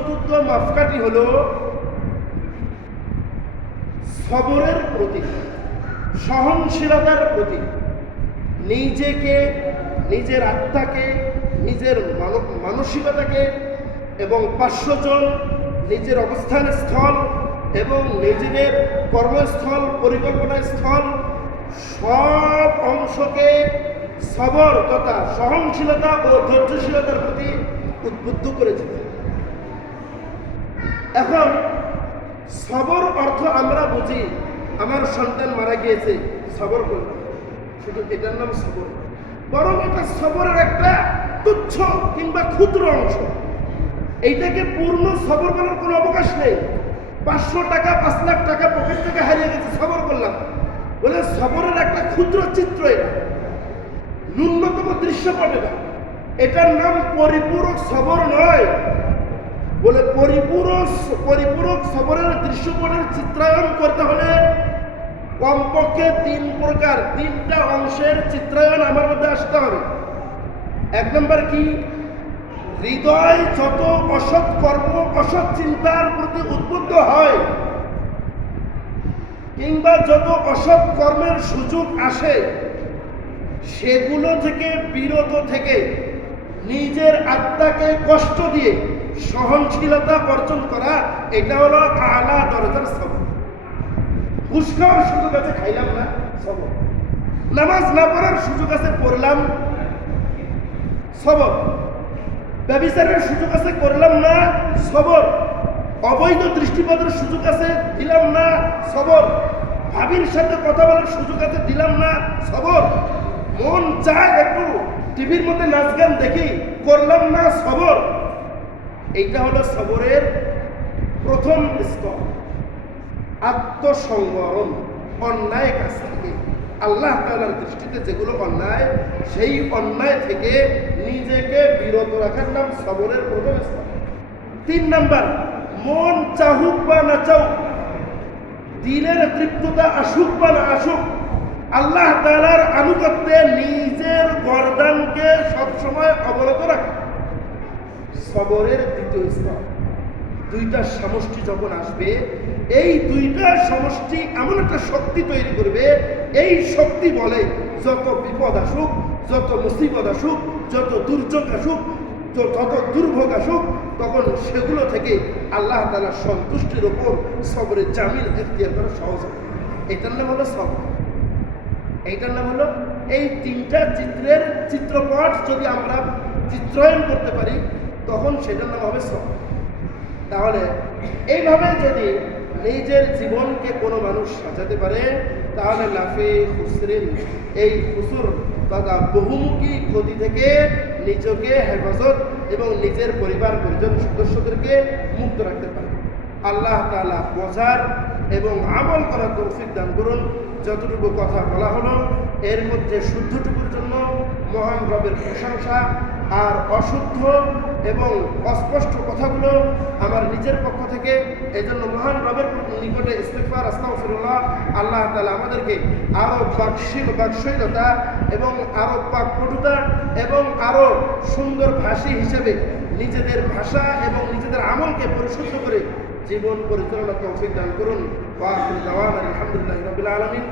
চতুর্থ মাপকাঠি হলো সবরের প্রতীক, সহনশীলতার প্রতীক। নিজেকে, নিজের আত্মাকে, নিজের মানসিকতাকে এবং 500 জন, নিজের অবস্থান স্থল এবং নিজেদের কর্মস্থল, পরিকল্পনা স্থল, সব অংশকে সবর তথা সহনশীলতা ও ধৈর্যশীলতার প্রতি উদ্বুদ্ধ করেছে। এখন সবর অর্থ আমরা বুঝি, আমার সন্তান মারা গিয়েছে, সবর করলাম, শুধু এটার নাম সবর, বরং এটা সবরের একটা তুচ্ছ কিংবা ক্ষুদ্র অংশ। এইটাকে পূর্ণ সবর করার কোনো অবকাশ নেই। 500 টাকা, 5 লাখ টাকা পকেট থেকে হারিয়ে গেছে, সবর করলাম বলে সবরের একটা ক্ষুদ্র চিত্র, এটা ন্যূনতম দৃশ্যপট। এটার নাম পরিপূরক সবর নয়। বলে পরিপূরক সবরের দৃশ্যপটের চিত্রায়ন করতে হলে কমপক্ষে 3 প্রকার, 3টা অংশের চিত্রায়ন আমার মধ্যে আসতে হবে। 1 নম্বর কি? হৃদয় যত অসৎ কর্ম, অসৎ চিন্তার প্রতি উদ্বুদ্ধ হয় কিংবা যত অসৎ কর্মের সুযোগ আসে, সেগুলো থেকে বিরত থেকে নিজের আত্মাকে কষ্ট দিয়ে সহনশীলতা অর্জন করা, এটা হলো আলা দরজার সবর। ঘুষ খাওয়ার সুযোগ আছে, খাইলাম না, সবর। নামাজ না পড়ার সুযোগ আছে, পড়লাম, সবর। ব্যভিচারের সুযোগ আছে, করলাম না, সবর। অবৈধ দৃষ্টিপাতের সুযোগ আছে, দিলাম না, সবর। ভাবির সাথে কথা বলার সুযোগ আছে, দিলাম না, সবর। মন চায় একটু টিভির মধ্যে নাচ গান দেখি, করলাম না, সবর। এইটা হলো সবরের প্রথম স্তর। আত্মসংবরণ, অন্যায় কাজ থেকে, আল্লাহ তাআলার দৃষ্টিতে যেগুলো অন্যায়, সেই অন্যায় থেকে নিজেকে বিরত রাখার নাম সবরের প্রথম স্তর। 3 নাম্বার, মন চাহুক বা না চাহুক, দিলের তৃপ্ততা আসুক বা না আসুক, আল্লাহ তাআলার আনুগত্যে নিজের গর্দানকে সবসময় অবনত রাখা সবরের দ্বিতীয় স্তর। 2টা সমষ্টি যখন আসবে, এই 2টা সমষ্টি এমন একটা শক্তি তৈরি করবে, এই শক্তি বলে যত বিপদ আসুক, যত মুসিবত আসুক, যত দুর্যোগ আসুক, যত দুর্ভোগ আসুক, তখন সেগুলো থেকে আল্লাহ তাআলার সন্তুষ্টির উপর সবরের জামিল এখতিয়ার করা সহজ হবে। এটার নাম হলো সবর। এইটার নাম হলো, এই 3টা চিত্রের চিত্রপট যদি আমরা চিত্রায়ন করতে পারি, তখন সেটার নাম হবে সবর। তাহলে এইভাবে যদি নিজের জীবনকে কোনো মানুষ সাজাতে পারে, তাহলে লাফে খুসরিন, এই খুসুর তথা বহুমুখী ক্ষতি থেকে নিজেকে হেফাজত এবং নিজের পরিবার পরিজন সদস্যদেরকে মুক্ত রাখতে পারে। আল্লাহ তাআলা বোঝার এবং আমল করার তৌফিক দান করুন। যতটুকু কথা বলা হলো, এর মধ্যে শুদ্ধটুকুর জন্য মহান রবের প্রশংসা, আর অশুদ্ধ এবং অস্পষ্ট কথাগুলো আমার নিজের পক্ষ থেকে। এজন্য মহান রবের নিকটে ইস্তিগফার, আস্তাগফিরুল্লাহ। আল্লাহ তাআলা আমাদেরকে আরও বাকশীলতা এবং আরও পাকপটুতা এবং আরও সুন্দর ভাষী হিসেবে নিজেদের ভাষা এবং নিজেদের আমলকে পরিশুদ্ধ করে জীবন পরিচালনা তৌফিক দান করুন। ওয়া আখিরু দাওয়ানা আলহামদুলিল্লাহি রাব্বিল আলামিন।